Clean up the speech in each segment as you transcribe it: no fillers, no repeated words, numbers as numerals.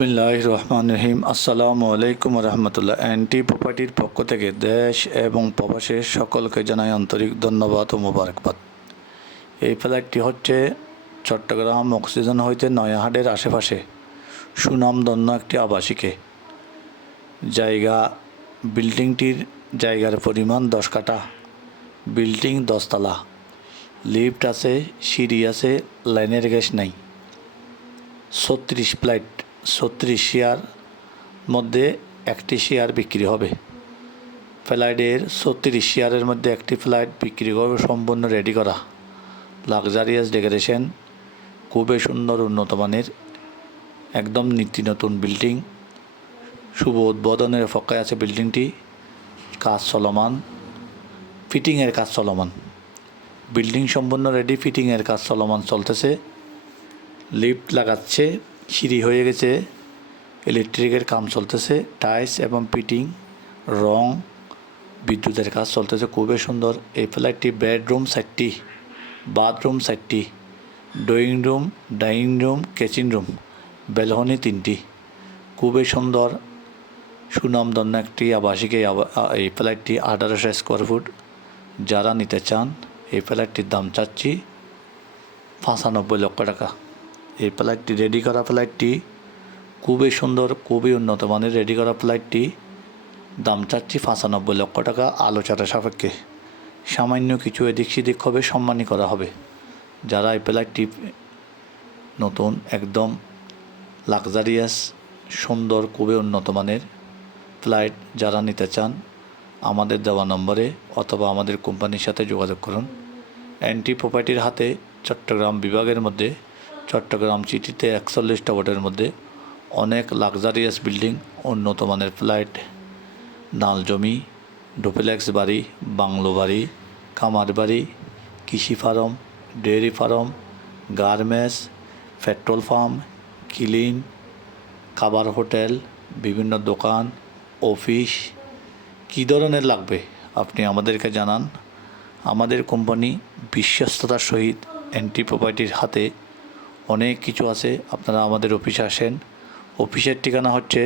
বিসমিল্লাহির রহমানির রহিম। আসসালামু আলাইকুম রহমতুল্লাহ। এনটি প্রপার্টির পক্ষ থেকে দেশ এবং প্রবাসের সকলকে জানাই আন্তরিক ধন্যবাদ ও মোবারকবাদ। এই ফ্ল্যাটটি হচ্ছে চট্টগ্রাম অক্সিজেন হইতে নয়াহাটের আশেপাশে সুনামধন্য একটি আবাসিকে জায়গা। বিল্ডিংটির জায়গার পরিমাণ 10 কাঠা। বিল্ডিং 10 তলা, লিফট আছে, সিঁড়ি আছে, লাইনের গ্যাস নাই। 36 ফ্ল্যাট, 36 শেয়ার মধ্যে একটি শেয়ার বিক্রি হবে। ফ্ল্যাটের 36 শেয়ারের মধ্যে একটি ফ্ল্যাট বিক্রি করবে সম্পূর্ণ রেডি করা, লাক্সারিয়াস ডেকোরেশন, খুবই সুন্দর উন্নত মানের, একদম নীতি নতুন বিল্ডিং। শুভ উদ্বোধনের অপেক্ষায় আছে বিল্ডিংটি। কাজ চলমান, ফিটিংয়ের কাজ চলমান। বিল্ডিং সম্পূর্ণ রেডি, ফিটিংয়ের কাজ চলমান চলতেছে। লিফট লাগাচ্ছে, সিঁড়ি হয়ে গেছে, ইলেকট্রিকের কাম চলতেছে, টাইলস এবং ফিটিং, রং, বিদ্যুতের কাজ চলতেছে। খুবই সুন্দর এই ফ্ল্যাটটি। বেডরুম 4টি, বাথরুম 4টি, drawing room, dining room, kitchen room, balcony 3টি। খুবই সুন্দর সুনামধন্য একটি আবাসিক এই ফ্ল্যাটটি। 1800 স্কোয়ার ফুট। যারা নিতে চান এই ফ্ল্যাটটির দাম চাচ্ছি 95 লক্ষ টাকা। এই ফ্ল্যাটটি রেডি করা ফ্ল্যাটটি খুবই সুন্দর, খুবই উন্নত মানের রেডি করা ফ্ল্যাটটি দাম চাচ্ছি 95 লক্ষ টাকা। আলোচনা সাপেক্ষে সামান্য কিছু এদিক সেদিক হবে, সম্মানী করা হবে। যারা এই ফ্ল্যাটটি নতুন, একদম লাক্সারিয়াস, সুন্দর, খুবই উন্নত মানের ফ্ল্যাট যারা নিতে চান আমাদের দেওয়া নম্বরে অথবা আমাদের কোম্পানির সাথে যোগাযোগ করুন। এনটি প্রপার্টির হাতে চট্টগ্রাম বিভাগের মধ্যে, চট্টগ্রাম সিটিতে 41টা ওয়ার্ডের মধ্যে অনেক লাক্সারিয়াস বিল্ডিং, উন্নত মানের ফ্ল্যাট, নাল জমি, ডুপ্লেক্স বাড়ি, বাংলো বাড়ি, খামার বাড়ি, কৃষি farm, dairy farm, garments, petrol pump, clean, খাবার হোটেল, বিভিন্ন দোকান, অফিস, কী ধরনের লাগবে আপনি আমাদেরকে জানান। আমাদের কোম্পানি বিশ্বস্ততার সহিত এনটি প্রপার্টির হাতে অনেক কিছু আছে। আপনারা আমাদের অফিসে আসেন। অফিসের ঠিকানা হচ্ছে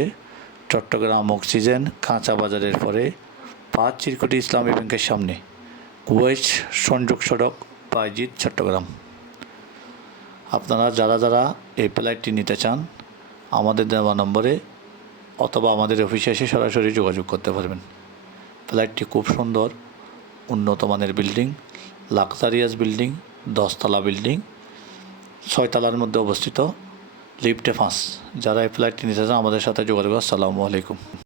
চট্টগ্রাম অক্সিজেন, কাঁচা বাজারের পরে 5 চিরকুটি ইসলামী ব্যাংকের সামনে, কুয়েট সংযোগ সড়ক, বাইজিৎ, চট্টগ্রাম। আপনারা যারা এই ফ্ল্যাটটি নিতে চান আমাদের দেওয়া নম্বরে অথবা আমাদের অফিসে এসে সরাসরি যোগাযোগ করতে পারবেন। ফ্ল্যাটটি খুব সুন্দর, উন্নত মানের বিল্ডিং, লাক্সারিয়াস বিল্ডিং, 10 তলা বিল্ডিং, 6 তলার মধ্যে অবস্থিত, লিফটে 5। যারা এই ফ্ল্যাটটি নিতে চান আমাদের সাথে যোগাযোগ। আসসালামু আলাইকুম।